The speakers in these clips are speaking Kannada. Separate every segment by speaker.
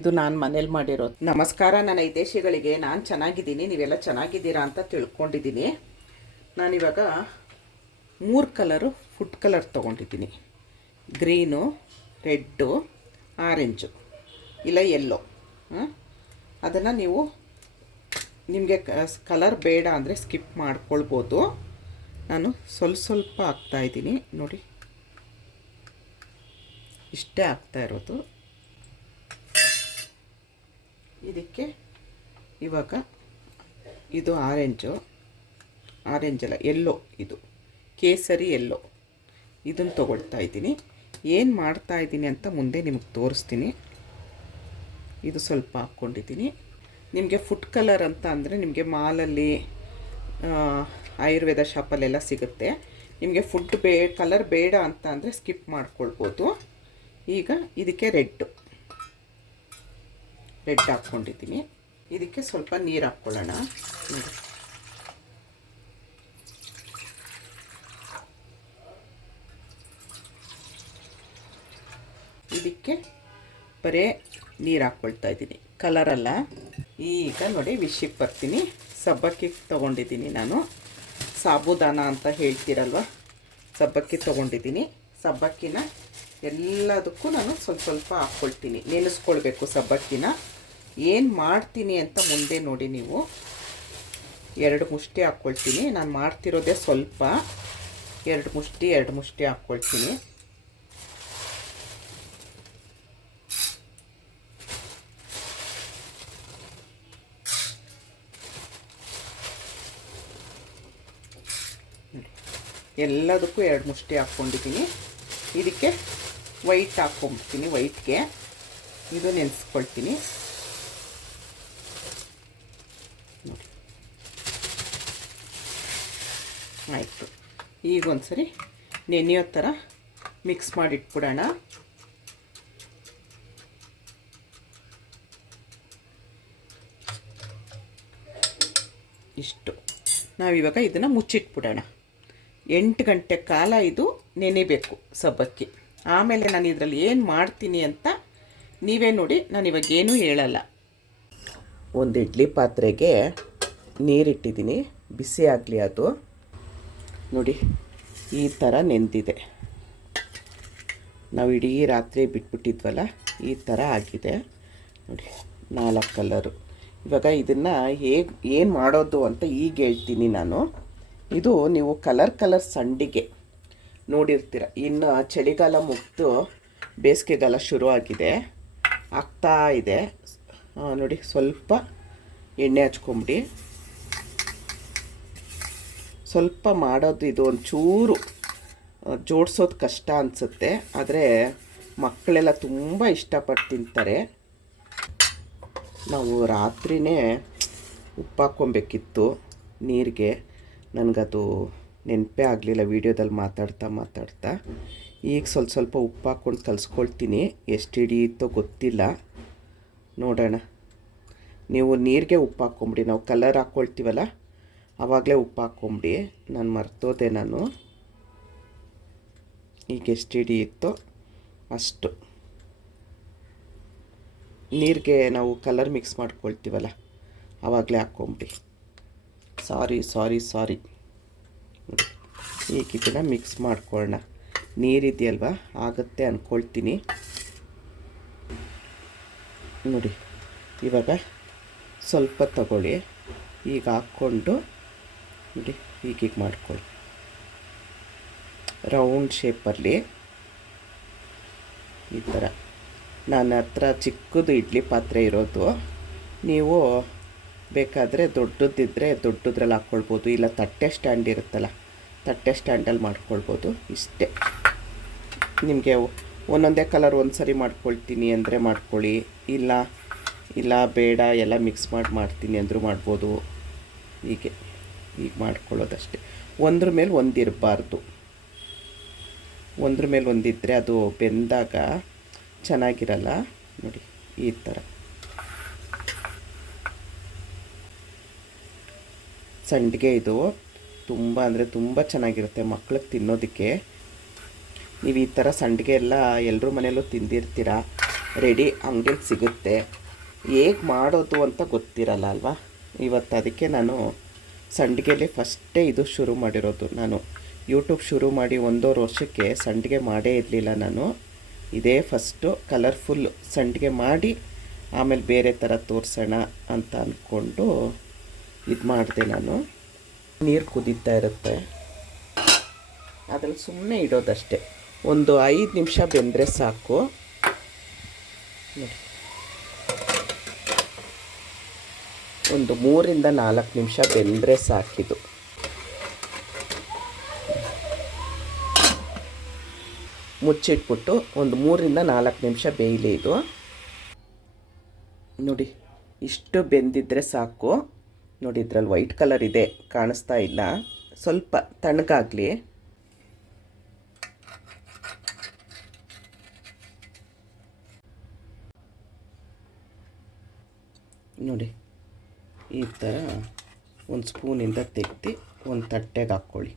Speaker 1: ಇದು ನಾನು ಮನೇಲಿ ಮಾಡಿರೋದು. ನಮಸ್ಕಾರ, ನನ್ನ ವಿದೇಶಿಗಳಿಗೆ. ನಾನು ಚೆನ್ನಾಗಿದ್ದೀನಿ. ನೀವೆಲ್ಲ ಚೆನ್ನಾಗಿದ್ದೀರಾ ಅಂತ ತಿಳ್ಕೊಂಡಿದ್ದೀನಿ. ನಾನಿವಾಗ ಮೂರು ಕಲರು ಫುಡ್ ಕಲರ್ ತೊಗೊಂಡಿದ್ದೀನಿ. ಗ್ರೀನು, ರೆಡ್ಡು, ಆರೆಂಜು, ಇಲ್ಲ ಎಲ್ಲೋ. ಅದನ್ನು ನೀವು ನಿಮಗೆ ಕಲರ್ ಬೇಡ ಅಂದರೆ ಸ್ಕಿಪ್ ಮಾಡ್ಕೊಳ್ಬೋದು. ನಾನು ಸ್ವಲ್ಪ ಸ್ವಲ್ಪ ಹಾಕ್ತಾಯಿದ್ದೀನಿ ನೋಡಿ. ಇಷ್ಟೇ ಆಗ್ತಾ ಇರೋದು. ಇದಕ್ಕೆ ಇವಾಗ ಇದು ಆರೆಂಜು, ಆರೆಂಜ್ ಅಲ್ಲ ಎಲ್ಲೋ ಇದು, ಕೇಸರಿ ಎಲ್ಲೋ ಇದನ್ನು ತೊಗೊಳ್ತಾ ಇದ್ದೀನಿ. ಏನು ಮಾಡ್ತಾ ಇದ್ದೀನಿ ಅಂತ ಮುಂದೆ ನಿಮಗೆ ತೋರಿಸ್ತೀನಿ. ಇದು ಸ್ವಲ್ಪ ಹಾಕ್ಕೊಂಡಿದ್ದೀನಿ. ನಿಮಗೆ ಫುಡ್ ಕಲರ್ ಅಂತ ಅಂದರೆ ನಿಮಗೆ ಮಾಲಲ್ಲಿ ಆಯುರ್ವೇದ ಶಾಪಲ್ಲೆಲ್ಲ ಸಿಗುತ್ತೆ. ನಿಮಗೆ ಫುಡ್ ಬೇ ಕಲರ್ ಬೇಡ ಅಂತ ಅಂದರೆ ಸ್ಕಿಪ್ ಮಾಡ್ಕೊಳ್ಬೋದು. ಈಗ ಇದಕ್ಕೆ ರೆಡ್ಡು ರೆಡ್ ಹಾಕ್ಕೊಂಡಿದ್ದೀನಿ. ಇದಕ್ಕೆ ಸ್ವಲ್ಪ ನೀರು ಹಾಕ್ಕೊಳ್ಳೋಣ. ನೋಡಿ ಇದಕ್ಕೆ ಬರೇ ನೀರು ಹಾಕ್ಕೊಳ್ತಾ ಇದ್ದೀನಿ. ಕಲರಲ್ಲ ಈಗ ನೋಡಿ ವಿಷಯಕ್ಕೆ ಬರ್ತೀನಿ. ಸಬ್ಬಕ್ಕಿ ತೊಗೊಂಡಿದ್ದೀನಿ ನಾನು. ಸಾಬುದಾನ ಅಂತ ಹೇಳ್ತೀರಲ್ವ? ಸಬ್ಬಕ್ಕಿ ತೊಗೊಂಡಿದ್ದೀನಿ. ಸಬ್ಬಕ್ಕಿನ ಎಲ್ಲದಕ್ಕೂ ನಾನು ಸ್ವಲ್ಪ ಸ್ವಲ್ಪ ಹಾಕ್ಕೊಳ್ತೀನಿ. ನೆನೆಸ್ಕೊಳ್ಬೇಕು ಸಬ್ಬಕ್ಕಿನ. ಏನು ಮಾಡ್ತೀನಿ ಅಂತ ಮುಂದೆ ನೋಡಿ ನೀವು. ಎರಡು ಮುಷ್ಟಿ ಹಾಕ್ಕೊಳ್ತೀನಿ ನಾನು ಮಾಡ್ತಿರೋದೇ ಸ್ವಲ್ಪ. ಎರಡು ಮುಷ್ಟಿ ಎರಡು ಮುಷ್ಟಿ ಹಾಕ್ಕೊಳ್ತೀನಿ ಎಲ್ಲದಕ್ಕೂ ಎರಡು ಮುಷ್ಟಿ ಹಾಕ್ಕೊಂಡಿದ್ದೀನಿ. ಇದಕ್ಕೆ ವೈಟ್ ಹಾಕ್ಕೊಂಬಿಡ್ತೀನಿ ವೈಟ್ಗೆ. ಇದು ನೆನೆಸ್ಕೊಳ್ತೀನಿ. ಆಯಿತು. ಈಗ ಒಂದ್ಸರಿ ನೆನೆಯೋ ಥರ ಮಿಕ್ಸ್ ಮಾಡಿಟ್ಬಿಡೋಣ. ಇಷ್ಟು. ನಾವಿವಾಗ ಇದನ್ನು ಮುಚ್ಚಿಟ್ಬಿಡೋಣ. ಎಂಟು ಗಂಟೆ ಕಾಲ ಇದು ನೆನೆಬೇಕು ಸಬ್ಬಕ್ಕಿ. ಆಮೇಲೆ ನಾನು ಇದರಲ್ಲಿ ಏನು ಮಾಡ್ತೀನಿ ಅಂತ ನೀವೇ ನೋಡಿ, ನಾನು ಇವಾಗ ಏನೂ ಹೇಳಲ್ಲ. ಒಂದು ಇಡ್ಲಿ ಪಾತ್ರೆಗೆ ನೀರಿಟ್ಟಿದ್ದೀನಿ. ಬಿಸಿ ಆಗಲಿ ಅದು. ನೋಡಿ, ಈ ಥರ ನೆಂದಿದೆ. ನಾವು ಇಡೀ ರಾತ್ರಿ ಬಿಟ್ಬಿಟ್ಟಿದ್ವಲ್ಲ, ಈ ಥರ ಆಗಿದೆ. ನೋಡಿ, ನಾಲ್ಕು ಕಲರು ಇವಾಗ ಇದನ್ನು ಹೇಗೆ, ಏನು ಮಾಡೋದು ಅಂತ ಈಗ ಹೇಳ್ತೀನಿ ನಾನು. ಇದು ನೀವು ಕಲರ್ ಕಲರ್ ಸಂಡಿಗೆ ನೋಡಿರ್ತೀರ. ಇನ್ನು ಚಳಿಗಾಲ ಮುಗಿದು ಬೇಸಿಗೆಗಾಲ ಶುರು ಆಗಿದೆ. ಆಗ್ತಾ ಇದೆ. ನೋಡಿ, ಸ್ವಲ್ಪ ಎಣ್ಣೆ ಹಚ್ಕೊಂಬಿಡಿ. ಸ್ವಲ್ಪ ಮಾಡೋದು ಇದು ಒಂಚೂರು ಜೋಡಿಸೋದು ಕಷ್ಟ ಅನಿಸುತ್ತೆ. ಆದರೆ ಮಕ್ಕಳೆಲ್ಲ ತುಂಬ ಇಷ್ಟಪಟ್ಟು ತಿಂತಾರೆ. ನಾವು ರಾತ್ರಿನೇ ಉಪ್ಪು ಹಾಕ್ಕೊಬೇಕಿತ್ತು ನೀರಿಗೆ. ನನಗದು ನೆನಪೇ ಆಗಲಿಲ್ಲ ವೀಡಿಯೋದಲ್ಲಿ ಮಾತಾಡ್ತಾ ಮಾತಾಡ್ತಾ. ಈಗ ಸ್ವಲ್ಪ ಸ್ವಲ್ಪ ಉಪ್ಪು ಹಾಕ್ಕೊಂಡು ಕಲಿಸ್ಕೊಳ್ತೀನಿ. ಎಷ್ಟು ಹಿಡಿಯುತ್ತೋ ಗೊತ್ತಿಲ್ಲ. ನೋಡೋಣ. ನೀವು ನೀರಿಗೆ ಉಪ್ಪು ಹಾಕ್ಕೊಂಬಿಡಿ. ನಾವು ಕಲರ್ ಹಾಕ್ಕೊಳ್ತೀವಲ್ಲ? ಆವಾಗಲೇ ಉಪ್ಪು ಹಾಕ್ಕೊಂಬಿಡಿ ನಾನು ಮರ್ತೋದೆ ನಾನು. ಈಗ ಎಷ್ಟು ಹಿಡಿಯುತ್ತೋ ಅಷ್ಟು. ನೀರಿಗೆ ನಾವು ಕಲರ್ ಮಿಕ್ಸ್ ಮಾಡ್ಕೊಳ್ತೀವಲ್ಲ ಆವಾಗಲೇ ಹಾಕ್ಕೊಂಬಿಡಿ ಸಾರಿ ಸಾರಿ ಸಾರಿ ಈಗ ಇದನ್ನು ಮಿಕ್ಸ್ ಮಾಡ್ಕೊಳ್ಳೋಣ ನೀರಿದೆಯಲ್ವ? ಆಗುತ್ತೆ ಅಂದ್ಕೊಳ್ತೀನಿ ನೋಡಿ, ಇವಾಗ ಸ್ವಲ್ಪ ತಗೊಳ್ಳಿ. ಈಗ ಹಾಕ್ಕೊಂಡು ನೋಡಿ, ಹೀಗೆ ಮಾಡ್ಕೊಳ್ಳಿ. ರೌಂಡ್ ಶೇಪಲ್ಲಿ ಈ ಥರ. ನನ್ನ ಹತ್ರ ಚಿಕ್ಕದು ಇಡ್ಲಿ ಪಾತ್ರೆ ಇರೋದು. ನೀವು ಬೇಕಾದರೆ ದೊಡ್ಡದಿದ್ದರೆ ದೊಡ್ಡದ್ರಲ್ಲಿ ಹಾಕ್ಕೊಳ್ಬೋದು, ಇಲ್ಲ ತಟ್ಟೆ ಸ್ಟ್ಯಾಂಡ್ ಇರುತ್ತಲ್ಲ, ತಟ್ಟೆ ಸ್ಟ್ಯಾಂಡಲ್ಲಿ ಮಾಡ್ಕೊಳ್ಬೋದು, ಇಷ್ಟೇ. ನಿಮಗೆ ಒಂದೊಂದೇ ಕಲರ್ ಒಂದು ಸರಿ ಮಾಡ್ಕೊಳ್ತೀನಿ ಅಂದರೆ ಮಾಡ್ಕೊಳ್ಳಿ. ಇಲ್ಲ ಇಲ್ಲ, ಬೇಡ, ಎಲ್ಲ ಮಿಕ್ಸ್ ಮಾಡಿ ಮಾಡ್ತೀನಿ ಅಂದರೂ ಮಾಡ್ಬೋದು. ಹೀಗೆ. ಹೀಗೆ ಮಾಡ್ಕೊಳ್ಳೋದಷ್ಟೇ. ಒಂದ್ರ ಮೇಲೆ ಒಂದಿರಬಾರ್ದು. ಒಂದ್ರ ಮೇಲೆ ಒಂದಿದ್ದರೆ ಅದು ಬೆಂದಾಗ ಚೆನ್ನಾಗಿರಲ್ಲ. ನೋಡಿ, ಈ ಥರ ಸಂಡಿಗೆ ಇದು ತುಂಬ ಅಂದರೆ ತುಂಬ ಚೆನ್ನಾಗಿರುತ್ತೆ ಮಕ್ಳಿಗೆ ತಿನ್ನೋದಕ್ಕೆ. ನೀವು ಈ ಥರ ಸಂಡಿಗೆ ಎಲ್ಲ ಎಲ್ಲರೂ ಮನೆಯಲ್ಲೂ ತಿಂದಿರ್ತೀರ? ರೆಡಿ ಅಂಗಡಿಗೆ ಸಿಗುತ್ತೆ. ಹೇಗೆ ಮಾಡೋದು ಅಂತ ಗೊತ್ತಿರಲ್ಲ ಅಲ್ವಾ? ಇವತ್ತು ಅದಕ್ಕೆ ನಾನು ಸಂಡಿಗೆಲೆ ಫಸ್ಟೇ ಇದು ಶುರು ಮಾಡಿರೋದು ನಾನು. ಯೂಟ್ಯೂಬ್ ಶುರು ಮಾಡಿ ಒಂದೂವರೆ ವರ್ಷಕ್ಕೆ ಸಂಡಿಗೆ ಮಾಡೇ ಇರಲಿಲ್ಲ ನಾನು. ಇದೇ ಫಸ್ಟು ಕಲರ್ಫುಲ್ ಸಂಡಿಗೆ ಮಾಡಿ ಆಮೇಲೆ ಬೇರೆ ಥರ ತೋರಿಸೋಣ ಅಂತ ಅಂದ್ಕೊಂಡು ಇದು ಮಾಡಿದೆ ನಾನು. ನೀರು ಕುದೀತಾ ಇರುತ್ತೆ. ಅದ್ರಲ್ಲಿ ಸುಮ್ಮನೆ ಇಡೋದಷ್ಟೇ. ಒಂದು ಐದು ನಿಮಿಷ ಬೆಂದರೆ ಸಾಕು. ನೋಡಿ. ಒಂದು ಮೂರಿಂದ ನಾಲ್ಕು ನಿಮಿಷ ಬೆಂದರೆ ಸಾಕಿದು ಮುಚ್ಚಿಟ್ಬಿಟ್ಟು ಒಂದು ಮೂರಿಂದ ನಾಲ್ಕು ನಿಮಿಷ ಬೇಯಲಿ ಇದು. ನೋಡಿ, ಇಷ್ಟು ಬೆಂದಿದ್ರೆ ಸಾಕು. ನೋಡಿ, ಇದ್ರಲ್ಲಿ ವೈಟ್ ಕಲರ್ ಇದೆ, ಕಾಣಿಸ್ತಾ ಇಲ್ಲ. ಸ್ವಲ್ಪ ತಣ್ಣಗಾಗಲಿ. ನೋಡಿ ಈ ಥರ ಒಂದು ಸ್ಪೂನಿಂದ ತೆಗ್ದು ಒಂದು ತಟ್ಟೆಗೆ ಹಾಕ್ಕೊಳ್ಳಿ.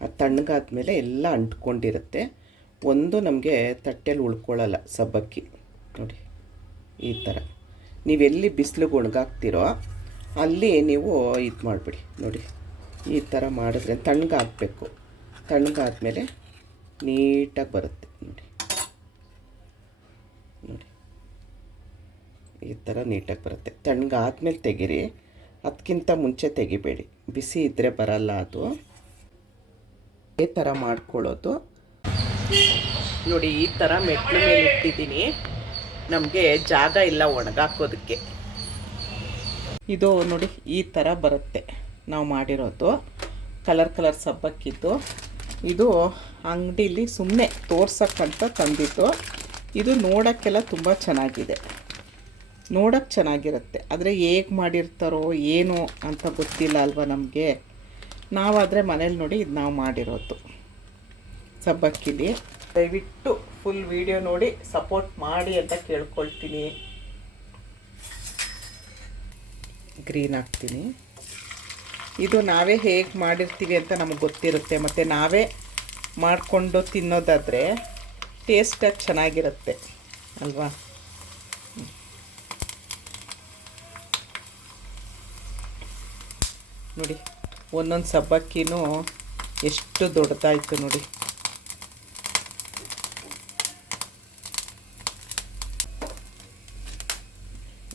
Speaker 1: ಅದು ತಣ್ಣಗಾದ್ಮೇಲೆ ಎಲ್ಲ ಅಂಟ್ಕೊಂಡಿರುತ್ತೆ. ಒಂದು ನಮಗೆ ತಟ್ಟೆಲಿ ಉಳ್ಕೊಳ್ಳಲ್ಲ ಸಬ್ಬಕ್ಕಿ. ನೋಡಿ, ಈ ಥರ. ನೀವೆಲ್ಲಿ ಬಿಸಿಲಿಗೆ ಒಣಗಾಕ್ತಿರೋ ಅಲ್ಲಿ ನೀವು ಇದು ಮಾಡಿಬಿಡಿ. ನೋಡಿ, ಈ ಥರ ಮಾಡಿದ್ರೆ ತಣ್ಣಗಾಗಬೇಕು. ತಣ್ಣಗಾದ್ಮೇಲೆ ನೀಟಾಗಿ ಬರುತ್ತೆ. ನೋಡಿ ನೋಡಿ, ಈ ಥರ ನೀಟಾಗಿ ಬರುತ್ತೆ. ತಣ್ಣಗಾದ್ಮೇಲೆ ತೆಗೀರಿ. ಅದಕ್ಕಿಂತ ಮುಂಚೆ ತೆಗಿಬೇಡಿ. ಬಿಸಿ ಇದ್ದರೆ ಬರಲ್ಲ ಅದು. ಈ ಥರ ಮಾಡ್ಕೊಳ್ಳೋದು. ನೋಡಿ, ಈ ಥರ ಮೆಟ್ಲು ಮೇಲೆ ಇಟ್ಟಿದ್ದೀನಿ. ನಮಗೆ ಜಾಗ ಇಲ್ಲ ಒಣಗಾಕೋದಕ್ಕೆ. ಇದು ನೋಡಿ, ಈ ಥರ ಬರುತ್ತೆ ನಾವು ಮಾಡಿರೋದು. ಕಲರ್ ಕಲರ್ ಸಬ್ಬಕ್ಕಿದ್ದು. ಇದು ಅಂಗಡೀಲಿ ಸುಮ್ಮನೆ ತೋರ್ಸಕ್ಕಂತ ತಂದಿದ್ದು. ಇದು ನೋಡೋಕ್ಕೆಲ್ಲ ತುಂಬ ಚೆನ್ನಾಗಿದೆ. ನೋಡೋಕ್ಕೆ ಚೆನ್ನಾಗಿರುತ್ತೆ. ಆದರೆ ಹೇಗೆ ಮಾಡಿರ್ತಾರೋ ಏನು ಅಂತ ಗೊತ್ತಿಲ್ಲ ಅಲ್ವಾ ನಮಗೆ? ನಾವಾದರೆ ಮನೇಲಿ ನೋಡಿ ಇದು ನಾವು ಮಾಡಿರೋದು. ಸಬ್ಬಕ್ಕಿಲಿ. ದಯವಿಟ್ಟು ಫುಲ್ ವಿಡಿಯೋ ನೋಡಿ ಸಪೋರ್ಟ್ ಮಾಡಿ ಅಂತ ಕೇಳ್ಕೊಳ್ತೀನಿ. ಗ್ರೀನ್ ಹಾಕ್ತೀನಿ ಇದು ನಾವೇ ಹೇಗೆ ಮಾಡಿರ್ತೀವಿ ಅಂತ ನಮಗೆ ಗೊತ್ತಿರುತ್ತೆ. ಮತ್ತು ನಾವೇ ಮಾಡಿಕೊಂಡು ತಿನ್ನೋದಾದರೆ ಟೇಸ್ಟಾಗಿ ಚೆನ್ನಾಗಿರುತ್ತೆ. ಅಲ್ವಾ? ನೋಡಿ ಒಂದೊಂದು ಸಬ್ಬಕ್ಕಿನೂ ಎಷ್ಟು ದೊಡ್ಡದಾಯಿತು ನೋಡಿ.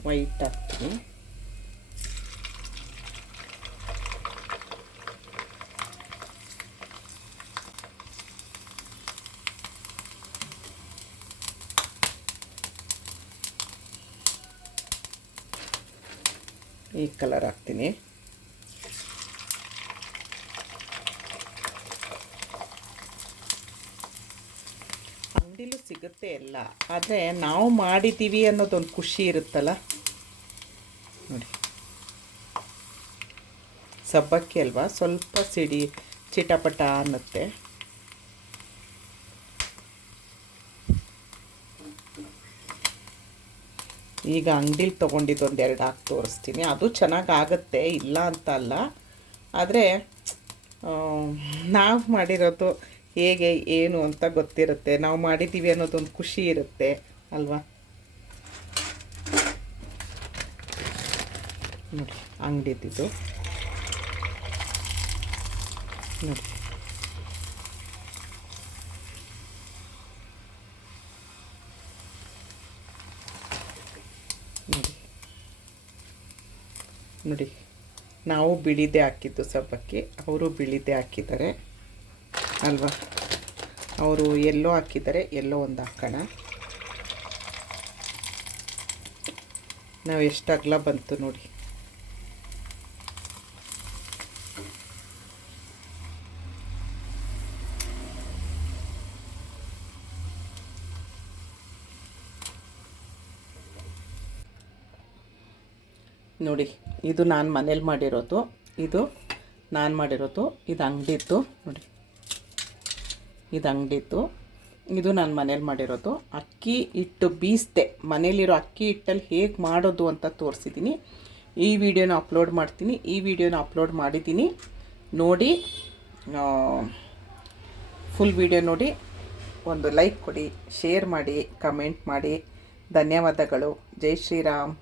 Speaker 1: ವೈಟ್ ಹಾಕ್ತೀನಿ ಈ ಕಲರ್ ಹಾಕ್ತೀನಿ. ಅಂಗಡಿಲೂ ಸಿಗುತ್ತೆ ಎಲ್ಲ. ಆದರೆ ನಾವು ಮಾಡಿದ್ದೀವಿ ಅನ್ನೋದೊಂದು ಖುಷಿ ಇರುತ್ತಲ್ಲ? ನೋಡಿ. ಸಬ್ಬಕ್ಕಿ ಅಲ್ವಾ? ಸ್ವಲ್ಪ ಸಿಡಿ, ಚಿಟಪಟ ಅನ್ನತ್ತೆ. ಈಗ ಅಂಗಡಿಲಿ ತೊಗೊಂಡಿದ್ದು ಒಂದೆರಡು ಹಾಕಿ ತೋರಿಸ್ತೀನಿ. ಅದು ಚೆನ್ನಾಗಿ ಆಗುತ್ತೆ ಇಲ್ಲ ಅಂತ ಅಲ್ಲ. ಆದರೆ ನಾವು ಮಾಡಿರೋದು ಹೇಗೆ, ಏನು ಅಂತ ಗೊತ್ತಿರುತ್ತೆ. ನಾವು ಮಾಡಿದ್ದೀವಿ ಅನ್ನೋದೊಂದು ಖುಷಿ ಇರುತ್ತೆ, ಅಲ್ವಾ? ನೋಡಿ ಅಂಗಡಿದ್ದು ನೋಡಿ. ನೋಡಿ. ನೋಡಿ. ನಾವು ಬಿಳಿದೆ ಹಾಕಿದ್ದು ಸಬ್ಬಕ್ಕಿ. ಅವರು ಬಿಳಿದೆ ಹಾಕಿದ್ದಾರೆ. ಅಲ್ವಾ? ಅವರು ಎಲ್ಲೋ ಹಾಕಿದ್ದಾರೆ, ಎಲ್ಲೋ ಒಂದು ಹಾಕೋಣ. ನಾವು ಎಷ್ಟು ಅಗಲ ಬಂತು ನೋಡಿ. ನೋಡಿ, ಇದು ನಾನು ಮನೇಲಿ ಮಾಡಿರೋದು. ಇದು ನಾನು ಮಾಡಿರೋದು. ಇದು ಅಂಗಡಿ ಇತ್ತು ನೋಡಿ. ಇದು ಅಂಗಡಿದ್ದು. ಇದು ನಾನು ಮನೇಲಿ ಮಾಡಿರೋದು. ಅಕ್ಕಿ ಹಿಟ್ಟು ಬೀಸ್ದೆ. ಮನೇಲಿರೋ ಅಕ್ಕಿ ಹಿಟ್ಟಲ್ಲಿ ಹೇಗೆ ಮಾಡೋದು ಅಂತ ತೋರಿಸಿದ್ದೀನಿ ಈ ವಿಡಿಯೋನ ಅಪ್ಲೋಡ್ ಮಾಡ್ತೀನಿ. ಈ ವಿಡಿಯೋನ ಅಪ್ಲೋಡ್ ಮಾಡಿದ್ದೀನಿ ನೋಡಿ ಫುಲ್ ವಿಡಿಯೋ ನೋಡಿ. ಒಂದು ಲೈಕ್ ಕೊಡಿ, ಶೇರ್ ಮಾಡಿ, ಕಮೆಂಟ್ ಮಾಡಿ. ಧನ್ಯವಾದಗಳು. ಜೈ ಶ್ರೀರಾಮ್.